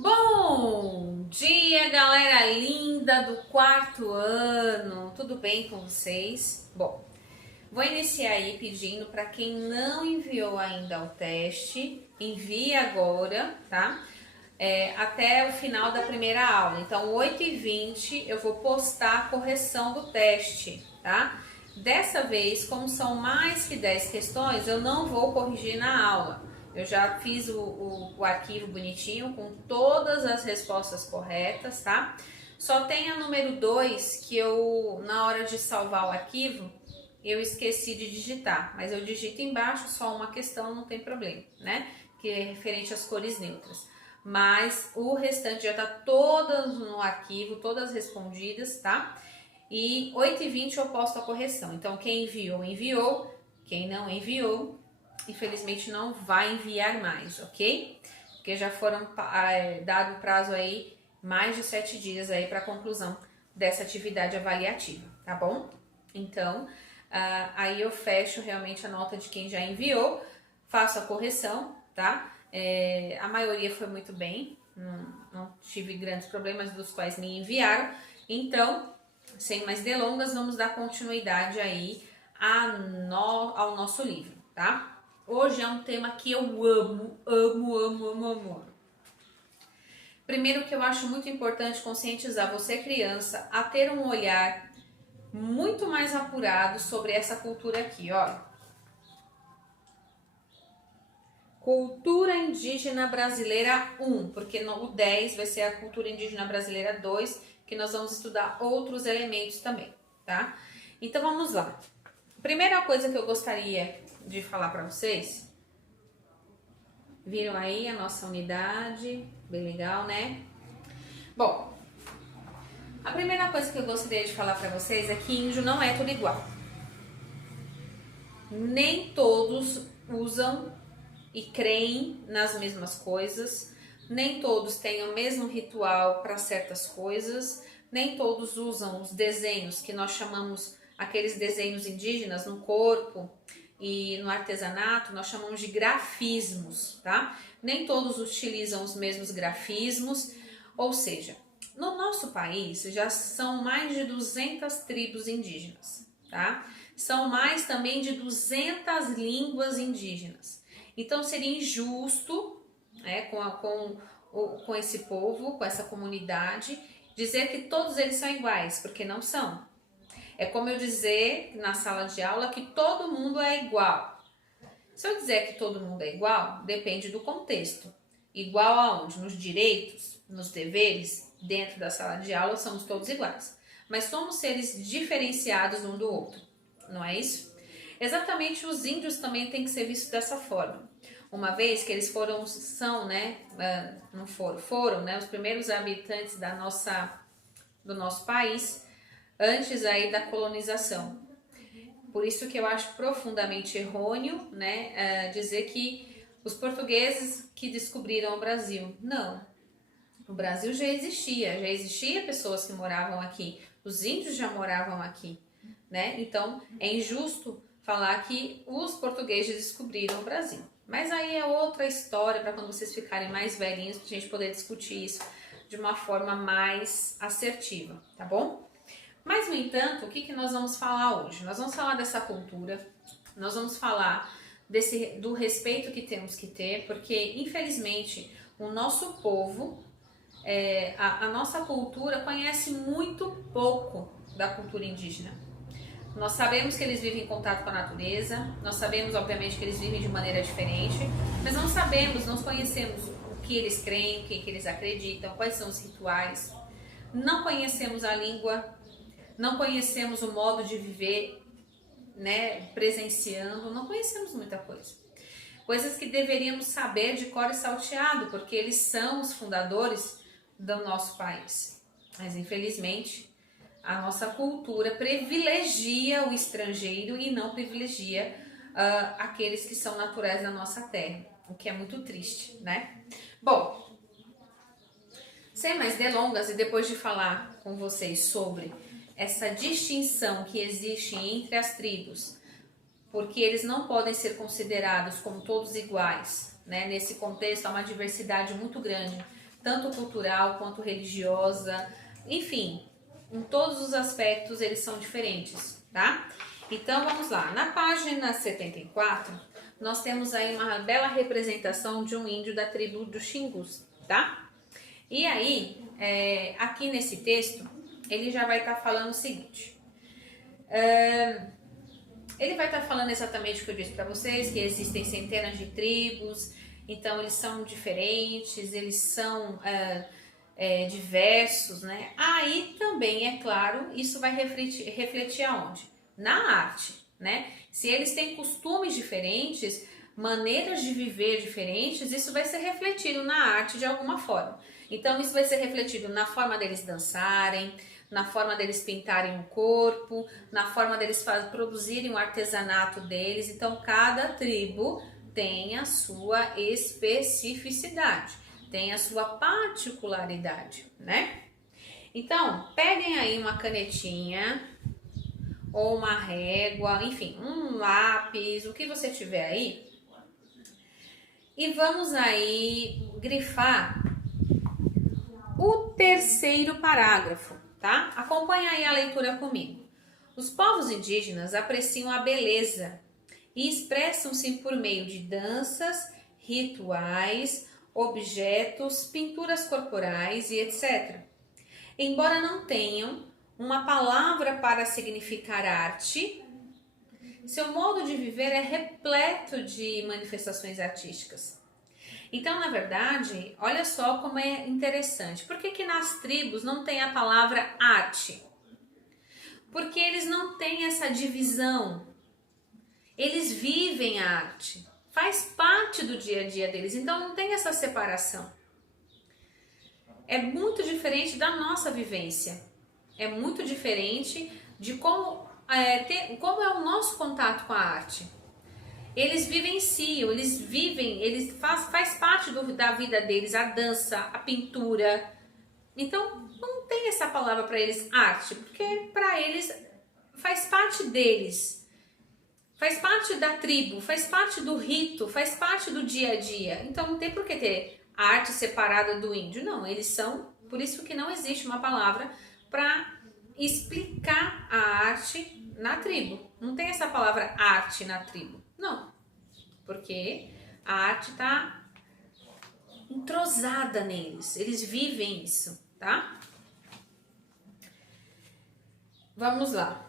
Bom dia, galera linda do quarto ano, tudo bem com vocês? Bom, vou iniciar aí pedindo para quem não enviou ainda o teste, envie agora, tá? Até o final da primeira aula. Então, 8h20 eu vou postar a correção do teste, tá? Dessa vez, como são mais que 10 questões, eu não vou corrigir na aula. Eu já fiz o arquivo bonitinho com todas as respostas corretas, tá? Só tem a número 2 que eu, na hora de salvar o arquivo, eu esqueci de digitar. Mas eu digito embaixo só uma questão, não tem problema, né? Que é referente às cores neutras. Mas o restante já tá todas no arquivo, todas respondidas, tá? E 8h20 eu posto a correção. Então, quem enviou, enviou. Quem não enviou, infelizmente não vai enviar mais, ok? Porque já foram dado prazo aí mais de 7 dias aí para conclusão dessa atividade avaliativa, tá bom? Então, aí eu fecho realmente a nota de quem já enviou, faço a correção, tá? A maioria foi muito bem, não tive grandes problemas dos quais me enviaram. Então, sem mais delongas, vamos dar continuidade aí ao nosso livro, tá? Hoje é um tema que eu amo. Primeiro que eu acho muito importante conscientizar você, criança, a ter um olhar muito mais apurado sobre essa cultura aqui, ó. Cultura Indígena Brasileira 1, porque o 10 vai ser a Cultura Indígena Brasileira 2, que nós vamos estudar outros elementos também, tá? Então vamos lá. Primeira coisa que eu gostaria de falar para vocês, viram aí a nossa unidade, bem legal, né? Bom, a primeira coisa que eu gostaria de falar para vocês é que índio não é tudo igual. Nem todos usam e creem nas mesmas coisas, nem todos têm o mesmo ritual para certas coisas, nem todos usam os desenhos que nós chamamos, aqueles desenhos indígenas no corpo e no artesanato, nós chamamos de grafismos, tá? Nem todos utilizam os mesmos grafismos, ou seja, no nosso país já são mais de 200 tribos indígenas, tá? São mais também de 200 línguas indígenas. Então seria injusto, né, com esse povo, com essa comunidade, dizer que todos eles são iguais, porque não são. É como eu dizer na sala de aula que todo mundo é igual. Se eu dizer que todo mundo é igual, depende do contexto. Igual aonde? Nos direitos, nos deveres, dentro da sala de aula somos todos iguais. Mas somos seres diferenciados um do outro, não é isso? Exatamente, os índios também têm que ser vistos dessa forma. Uma vez que eles foram os primeiros habitantes do nosso país, antes aí da colonização. Por isso que eu acho profundamente errôneo, né, dizer que os portugueses que descobriram o Brasil. Não, o Brasil já existia pessoas que moravam aqui, os índios já moravam aqui, né? Então é injusto falar que os portugueses descobriram o Brasil. Mas aí é outra história para quando vocês ficarem mais velhinhos, para a gente poder discutir isso de uma forma mais assertiva, tá bom? Mas, no entanto, o que nós vamos falar hoje? Nós vamos falar dessa cultura, nós vamos falar do respeito que temos que ter, porque, infelizmente, o nosso povo, a nossa cultura conhece muito pouco da cultura indígena. Nós sabemos que eles vivem em contato com a natureza, nós sabemos, obviamente, que eles vivem de maneira diferente, mas não sabemos, não conhecemos o que eles creem, o que eles acreditam, quais são os rituais, não conhecemos a língua, não conhecemos o modo de viver, né, presenciando, não conhecemos muita coisa. Coisas que deveríamos saber de cor e salteado, porque eles são os fundadores do nosso país. Mas, infelizmente, a nossa cultura privilegia o estrangeiro e não privilegia aqueles que são naturais da nossa terra, o que é muito triste, né? Bom, sem mais delongas, e depois de falar com vocês sobre essa distinção que existe entre as tribos, porque eles não podem ser considerados como todos iguais, né? Nesse contexto há uma diversidade muito grande, tanto cultural quanto religiosa, enfim, em todos os aspectos eles são diferentes, tá? Então vamos lá, na página 74, nós temos aí uma bela representação de um índio da tribo dos Xingus, tá? E aí, aqui nesse texto, ele já vai estar falando o seguinte, ele vai estar falando exatamente o que eu disse para vocês, que existem centenas de tribos, então eles são diferentes, eles são diversos, né? Aí também, é claro, isso vai refletir aonde? Na arte, né? Se eles têm costumes diferentes, maneiras de viver diferentes, isso vai ser refletido na arte de alguma forma. Então isso vai ser refletido na forma deles dançarem, na forma deles pintarem o corpo, na forma deles produzirem o artesanato deles. Então cada tribo tem a sua especificidade, tem a sua particularidade, né? Então, peguem aí uma canetinha ou uma régua, enfim, um lápis, o que você tiver aí, e vamos aí grifar o terceiro parágrafo, tá? Acompanha aí a leitura comigo. Os povos indígenas apreciam a beleza e expressam-se por meio de danças, rituais, objetos, pinturas corporais e etc. Embora não tenham uma palavra para significar arte, seu modo de viver é repleto de manifestações artísticas. Então, na verdade, olha só como é interessante. Por que nas tribos não tem a palavra arte? Porque eles não têm essa divisão. Eles vivem a arte. Faz parte do dia a dia deles. Então, não tem essa separação. É muito diferente da nossa vivência. É muito diferente de como é o nosso contato com a arte. Eles vivenciam, faz parte da vida deles, a dança, a pintura. Então, não tem essa palavra para eles, arte, porque para eles faz parte deles. Faz parte da tribo, faz parte do rito, faz parte do dia a dia. Então, não tem por que ter a arte separada do índio. Não, eles são, por isso que não existe uma palavra para explicar a arte na tribo. Não tem essa palavra arte na tribo. Não, porque a arte está entrosada neles, eles vivem isso, tá? Vamos lá.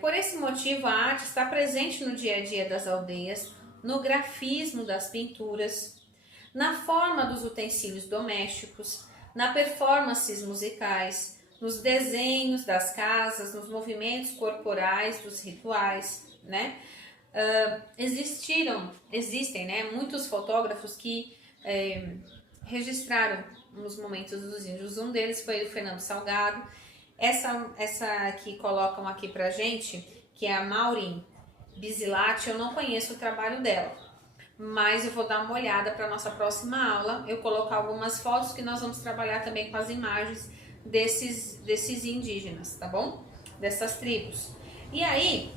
Por esse motivo, a arte está presente no dia a dia das aldeias, no grafismo das pinturas, na forma dos utensílios domésticos, na performances musicais, nos desenhos das casas, nos movimentos corporais dos rituais, né? Existem, né, muitos fotógrafos que registraram os momentos dos índios. Um deles foi o Fernando Salgado. Essa que colocam aqui pra gente, que é a Maureen Bisilati, eu não conheço o trabalho dela, mas eu vou dar uma olhada para nossa próxima aula, eu colocar algumas fotos que nós vamos trabalhar também com as imagens desses indígenas, tá bom? Dessas tribos. E aí,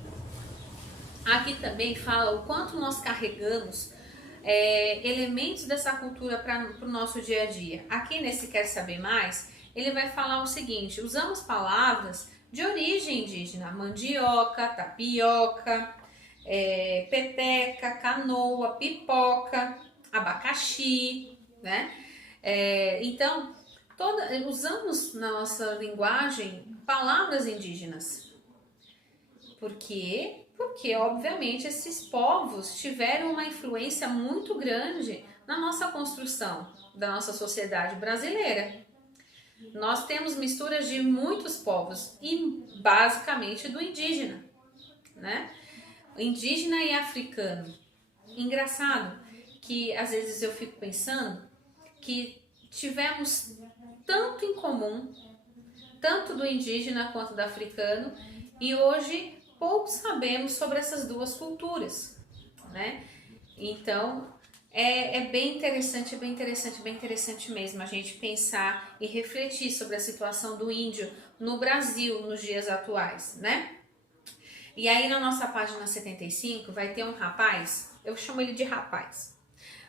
aqui também fala o quanto nós carregamos elementos dessa cultura para o nosso dia a dia. Aqui nesse Quer Saber Mais, ele vai falar o seguinte: usamos palavras de origem indígena, mandioca, tapioca, peteca, canoa, pipoca, abacaxi, né? Então, usamos na nossa linguagem palavras indígenas. Por quê? Porque, obviamente, esses povos tiveram uma influência muito grande na nossa construção da nossa sociedade brasileira. Nós temos misturas de muitos povos e basicamente do indígena, né? Indígena e africano. Engraçado que às vezes eu fico pensando que tivemos tanto em comum, tanto do indígena quanto do africano, e hoje pouco sabemos sobre essas duas culturas, né? Então, é bem interessante, bem interessante, bem interessante mesmo a gente pensar e refletir sobre a situação do índio no Brasil nos dias atuais, né? E aí na nossa página 75 vai ter um rapaz, eu chamo ele de rapaz,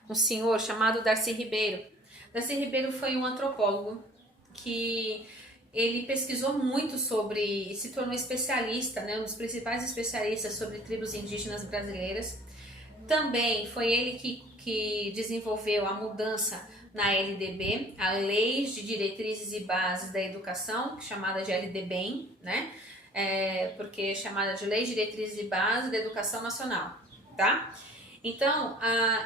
um senhor chamado Darcy Ribeiro. Darcy Ribeiro foi um antropólogo que ele pesquisou muito sobre, se tornou especialista, né, um dos principais especialistas sobre tribos indígenas brasileiras. Também foi ele que desenvolveu a mudança na LDB, a Lei de Diretrizes e Bases da Educação, chamada de LDBEM, né? Porque é chamada de Lei de Diretrizes e Bases da Educação Nacional, tá? Então,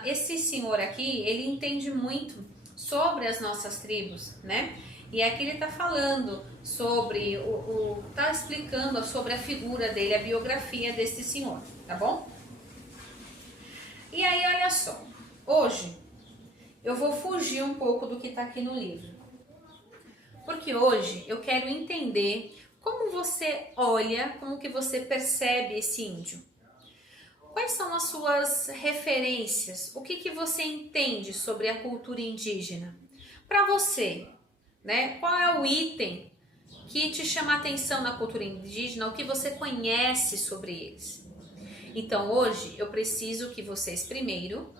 esse senhor aqui, ele entende muito sobre as nossas tribos, né? E aqui ele está falando sobre, tá explicando sobre a figura dele, a biografia desse senhor, tá bom? E aí, olha só, hoje eu vou fugir um pouco do que está aqui no livro, porque hoje eu quero entender como você olha, como que você percebe esse índio. Quais são as suas referências? O que você entende sobre a cultura indígena? Para você, né? Qual é o item que te chama a atenção na cultura indígena? O que você conhece sobre eles? Então, hoje eu preciso que vocês primeiro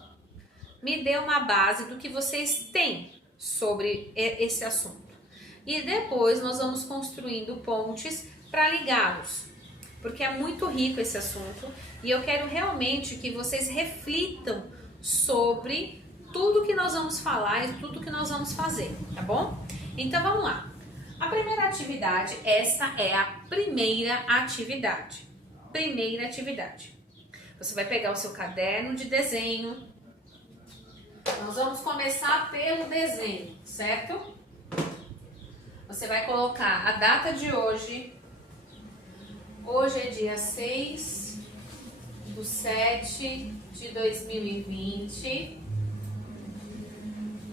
me dê uma base do que vocês têm sobre esse assunto. E depois nós vamos construindo pontes para ligá-los, porque é muito rico esse assunto e eu quero realmente que vocês reflitam sobre tudo que nós vamos falar e tudo que nós vamos fazer, tá bom? Então vamos lá. A primeira atividade, essa é a primeira atividade. Primeira atividade. Você vai pegar o seu caderno de desenho. Nós vamos começar pelo desenho, certo? Você vai colocar a data de hoje. Hoje é dia 6/7/2020,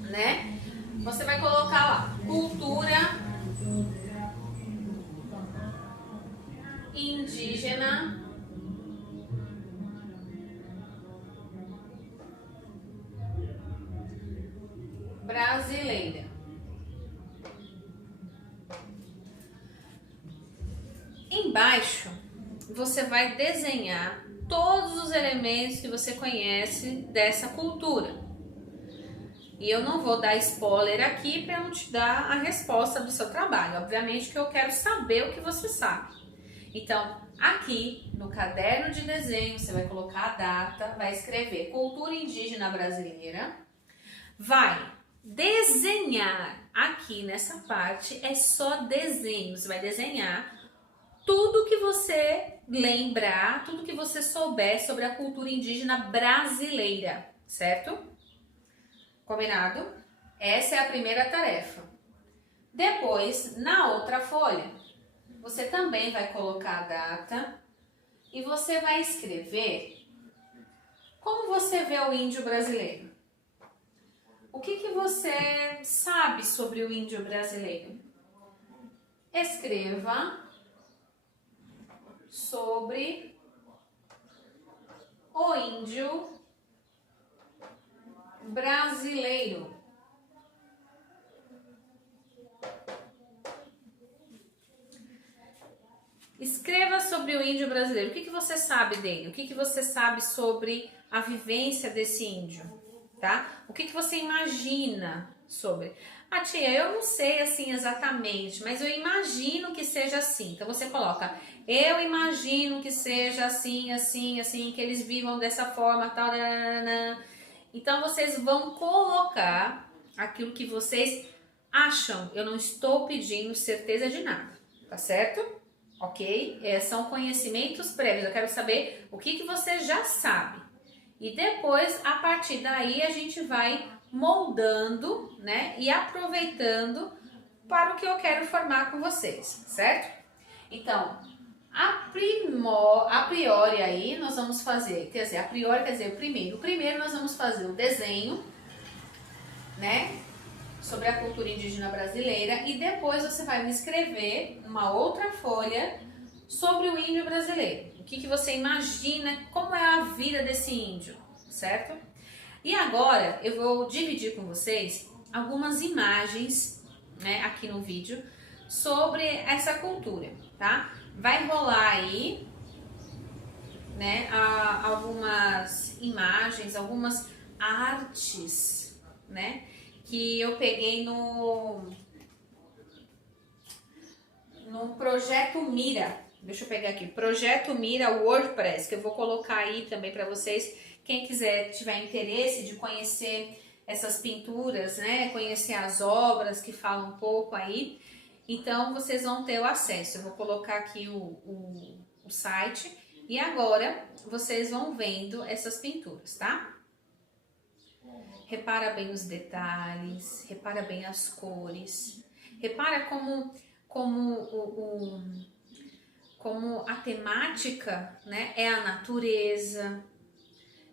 né? Você vai colocar lá, cultura indígena brasileira. Embaixo, você vai desenhar todos os elementos que você conhece dessa cultura. E eu não vou dar spoiler aqui para não te dar a resposta do seu trabalho. Obviamente que eu quero saber o que você sabe. Então, aqui no caderno de desenho, você vai colocar a data, vai escrever cultura indígena brasileira, vai desenhar aqui nessa parte, é só desenho. Você vai desenhar tudo que você lembrar, tudo que você souber sobre a cultura indígena brasileira, certo? Combinado? Essa é a primeira tarefa. Depois, na outra folha, você também vai colocar a data e você vai escrever como você vê o índio brasileiro. O que você sabe sobre o índio brasileiro? Escreva sobre o índio brasileiro. Escreva sobre o índio brasileiro. O que você sabe dele? O que você sabe sobre a vivência desse índio? Tá? O que você imagina sobre? Ah, tia, eu não sei assim exatamente, mas eu imagino que seja assim. Então você coloca, eu imagino que seja assim, assim, assim, que eles vivam dessa forma, tal. Nanana. Então vocês vão colocar aquilo que vocês acham. Eu não estou pedindo certeza de nada, tá certo? Ok? São conhecimentos prévios. Eu quero saber o que você já sabe. E depois, a partir daí, a gente vai moldando, né? E aproveitando para o que eu quero formar com vocês, certo? Então, a priori aí, nós vamos fazer, quer dizer, a priori quer dizer, primeiro nós vamos fazer o desenho, né? Sobre a cultura indígena brasileira e depois você vai me escrever numa outra folha sobre o índio brasileiro. O que você imagina, como é a vida desse índio, certo? E agora eu vou dividir com vocês algumas imagens, né, aqui no vídeo sobre essa cultura, tá? Vai rolar aí, né, algumas imagens, algumas artes, né, que eu peguei no Projeto Mira. Deixa eu pegar aqui, Projeto Mira WordPress, que eu vou colocar aí também para vocês. Quem quiser, tiver interesse de conhecer essas pinturas, né, conhecer as obras que falam um pouco aí, então vocês vão ter o acesso. Eu vou colocar aqui o site e agora vocês vão vendo essas pinturas, tá? Repara bem os detalhes, repara bem as cores, repara como a temática, né, é a natureza,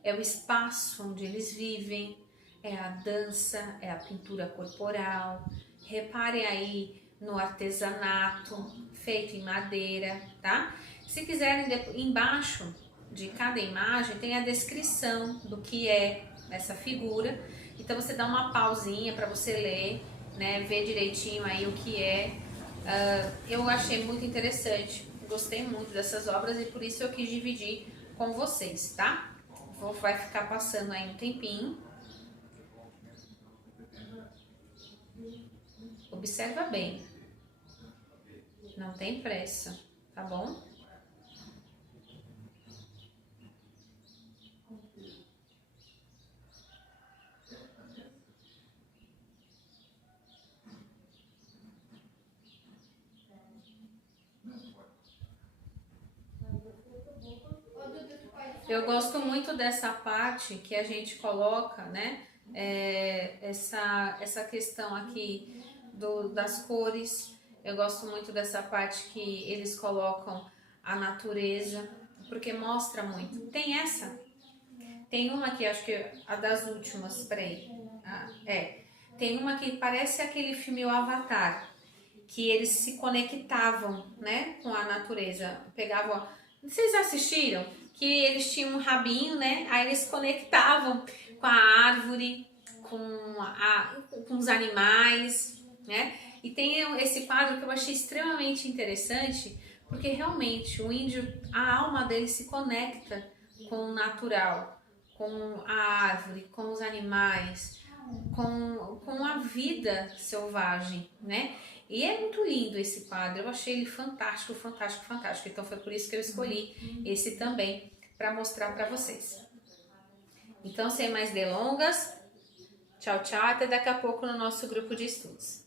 é o espaço onde eles vivem, é a dança, é a pintura corporal. Reparem aí no artesanato feito em madeira, tá? Se quiserem, embaixo de cada imagem tem a descrição do que é essa figura. Então você dá uma pausinha para você ler, né, ver direitinho aí o que é. Eu achei muito interessante, gostei muito dessas obras e por isso eu quis dividir com vocês, tá? Vai ficar passando aí um tempinho. Observa bem, não tem pressa, tá bom? Eu gosto muito dessa parte que a gente coloca, né? Essa questão aqui das cores. Eu gosto muito dessa parte que eles colocam a natureza, porque mostra muito. Tem uma aqui, acho que é a das últimas, peraí. Tem uma que parece aquele filme O Avatar, que eles se conectavam, né, com a natureza. Pegavam. Vocês assistiram? Que eles tinham um rabinho, né? Aí eles conectavam com a árvore, com os animais, né? E tem esse quadro que eu achei extremamente interessante, porque realmente o índio, a alma dele se conecta com o natural, com a árvore, com os animais, com a vida selvagem, né? E é muito lindo esse quadro, eu achei ele fantástico, fantástico, fantástico. Então foi por isso que eu escolhi esse também para mostrar para vocês. Então, sem mais delongas, tchau, tchau, até daqui a pouco no nosso grupo de estudos.